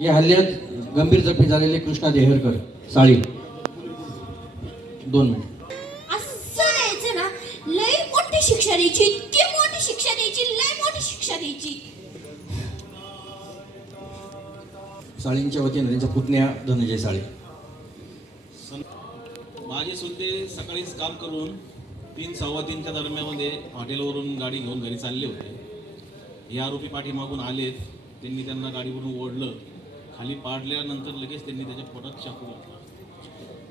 या हल्ल्यात गंभीर जखमी झालेले कृष्णा देहरकर साळी 2 मिनिट. असं द्यायचं ना, लय मोठी शिक्षा द्यायची, इतकी मोठी शिक्षा द्यायची, लय मोठी शिक्षा द्यायची. साळींच्या वतीने त्यांच्या पुतण्या धनंजय साळी. माझे सुद्धा सकाळीच काम करून 3:15च्या दरम्यामध्ये हॉटेलवरून गाडी घेऊन घरी चालले होते. हे आरोपी पाठीमागून आलेत. त्यांना गाडीवरून ओढलं, खाली पाडल्यानंतर लगेच त्यांनी त्याच्या पोटात चाकू घातला.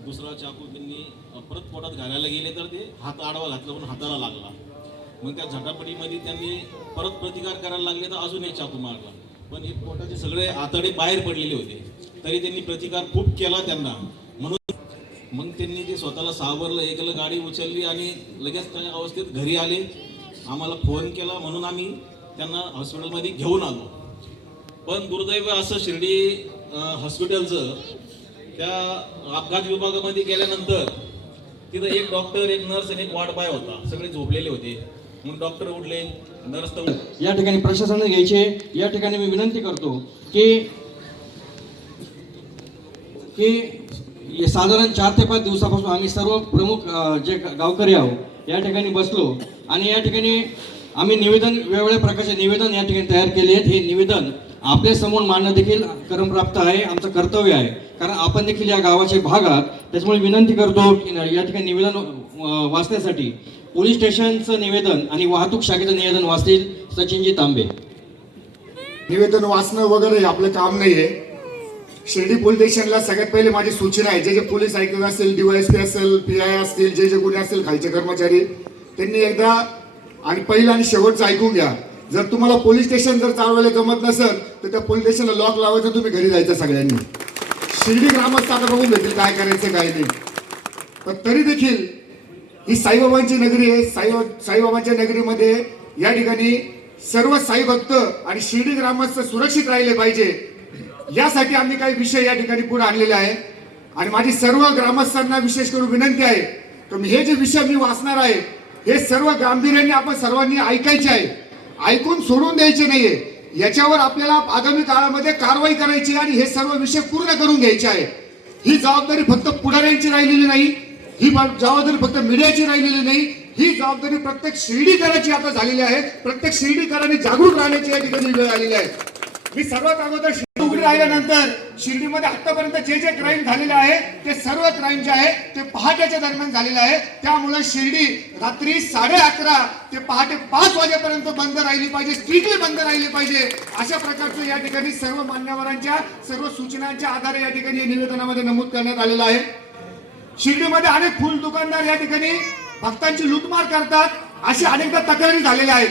दुसरा चाकू त्यांनी परत पोटात घालायला गेले तर ते हात आडवा घातला पण हाताला लागला. मग त्या झटापटीमध्ये त्यांनी परत प्रतिकार करायला लागले तर अजून एक चाकू मारला. पण हे पोटाचे सगळे आतडे बाहेर पडलेले होते. तरी त्यांनी प्रतिकार खूप केला त्यांना. म्हणून मग त्यांनी ते स्वतःला सावरलं, एकलं, गाडी उचलली आणि लगेच त्या अवस्थेत घरी आले. आम्हाला फोन केला म्हणून आम्ही त्यांना हॉस्पिटलमध्ये घेऊन आलो. पण दुर्दैव असं शिर्डी हॉस्पिटलचं त्या अपघात विभागामध्ये गेल्यानंतर तिथं एक डॉक्टर, एक नर्स आणि एक वार्ड बॉय होता. सगळे झोपलेले होते. मग डॉक्टर उठले, नर्स तर या ठिकाणी प्रशासनाने घ्यायचे. या ठिकाणी मी विनंती करतो की साधारण 4 ते 5 दिवसापासून आम्ही सर्व प्रमुख जे गावकरी आहोत या ठिकाणी बसलो आणि या ठिकाणी आम्ही निवेदन, वेगवेगळ्या प्रकारचे निवेदन या ठिकाणी तयार केले आहेत. हे निवेदन आपल्या समोर मांडणं देखील क्रमप्राप्त आहे, आमचं कर्तव्य आहे, कारण आपण देखील या गावाचे भाग आहात. त्याच्यामुळे विनंती करतो की या ठिकाणी निवेदन वाचण्यासाठी पोलीस स्टेशनचं निवेदन आणि वाहतूक शाखेचं निवेदन वाचतील सचिनजी तांबे. निवेदन वाचणं वगैरे आपलं काम नाही आहे. शिर्डी पोलीस स्टेशनला सगळ्यात पहिले माझी सूचना आहे, जे पोलीस आयुक्त असेल, DYSP असेल, PI असतील, जे कोणी असेल खालचे कर्मचारी, त्यांनी एकदा आणि पहिलं आणि शेवटचं ऐकून घ्या. जर तुम्हाला पोलीस स्टेशन जर चालवायला जमत नसेल तर त्या पोलीस स्टेशनला लॉक लावायचं, तुम्ही घरी जायचं सगळ्यांनी. शिर्डी ग्रामस्थ आता बघून घेतील काय करायचं काय नाही. पण तरी देखील ही साईबाबांची नगरी आहे. साईबाबांच्या नगरीमध्ये या ठिकाणी सर्व साई भक्त आणि शिर्डी ग्रामस्थ सुरक्षित राहिले पाहिजे, यासाठी आम्ही काही विषय या ठिकाणी पुढे आणलेले आहे. आणि माझी सर्व ग्रामस्थांना विशेष करून विनंती आहे की हे जे विषय मी वाचणार आहे हे सर्व गांभीर्याने आपण सर्वांनी ऐकायचे आहे, ऐकून सोडून द्यायचे नाहीये. याच्यावर आपल्याला आगामी काळामध्ये कारवाई करायची आणि हे सर्व विषय पूर्ण करून घ्यायचे आहे. ही जबाबदारी फक्त पुढाऱ्यांची राहिलेली नाही, ही जबाबदारी फक्त मीडियाची राहिलेली नाही, ही जबाबदारी प्रत्येक शिर्डीकरांची आता झालेली आहे. प्रत्येक शिर्डीकरांनी जागरूक राहण्याची या ठिकाणी वेळ आलेली आहे. मी सर्वात अगोदर शिर्डी उघडी राहिल्यानंतर शिर्डीमध्ये आतापर्यंत जे क्राईम झालेले आहे ते सर्व क्राईम जे आहे ते पहाटेच्या दरम्यान झालेले आहे. त्यामुळे शिर्डी रात्री 11:30 ते पहाटे 5 वाजेपर्यंत बंद राहिली पाहिजे, स्ट्रिक्टली बंद राहिली पाहिजे. अशा प्रकारचं या ठिकाणी सर्व मान्यवरांच्या सर्व सूचनांच्या आधारे या ठिकाणी निवेदनामध्ये नमूद करण्यात आलेलं आहे. शिर्डीमध्ये अनेक फुल दुकानदार या ठिकाणी भक्तांची लूटमार करतात, अशी अनेकदा तक्रारी झालेल्या आहेत.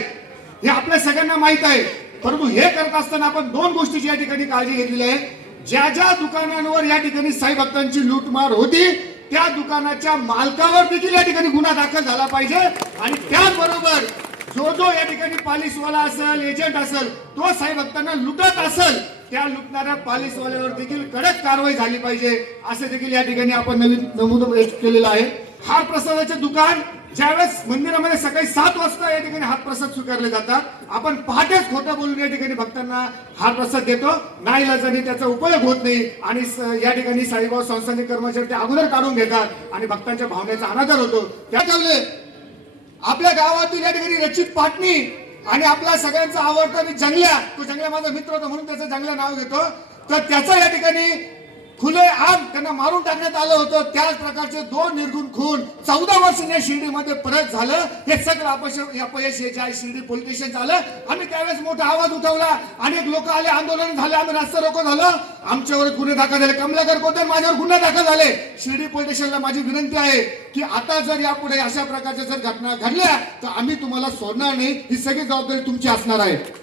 हे आपल्या सगळ्यांना माहित आहे. परंतु हे करत असताना आपण 2 गोष्टीची या ठिकाणी काळजी घेतलेली आहे. ज्या ज्या दुकानांवर या ठिकाणी साई भक्तांची लूटमार होती त्या दुकानाच्या मालकावर देखील या ठिकाणी गुन्हा दाखल झाला पाहिजे. आणि त्याचबरोबर जो या ठिकाणी पालिसवाला असेल, एजंट असेल, तो साई भक्तांना लुटत असेल त्या लुटणाऱ्या पालिसवाल्यावर देखील कडक कारवाई झाली पाहिजे, असे देखील या ठिकाणी आपण नवीन नमूद केलेलं आहे. हार प्रसादाचे दुकान ज्यावेळेस मंदिरामध्ये सकाळी 7 वाजता या ठिकाणी हार प्रसाद स्वीकारले जातात, आपण पहाटेच खोटं बोलून या ठिकाणी भक्तांना हार प्रसाद देतो. नाईलाजाने त्याचा उपयोग होत नाही आणि या ठिकाणी साईबाबा संस्थानिक कर्मचारी ते अगोदर काढून घेतात आणि भक्तांच्या भावनेचा अनादर होतो. त्याच्यामुळे आपल्या गावातील या ठिकाणी रचित पाटणी आणि आपला सगळ्यांचा आवडता मी जंगल्या, तो जंगल्या माझा मित्र होता म्हणून त्याचं जंगल्या नाव घेतो, तर त्याचा या ठिकाणी खुले आम त्यांना मारून टाकण्यात आलं होतं. त्याच प्रकारचे 2 निर्गुण खून 14 वर्षांनी शिर्डीमध्ये परत झालं. हे सगळं अपयश जे आहे शिर्डी पोलीस स्टेशन झालं. आम्ही त्यावेळेस मोठा आवाज उठवला, अनेक लोक आले, आंदोलन झाले, आम्ही रास्ता रोको झालं, आमच्यावर गुन्हे दाखल झाले. कमलाकर कोते माझ्यावर गुन्हे दाखल झाले. शिर्डी पोलीस स्टेशनला माझी विनंती आहे की आता जर यापुढे अशा प्रकारच्या जर घटना घडल्या तर आम्ही तुम्हाला सोडणार नाही. ही सगळी जबाबदारी तुमची असणार आहे.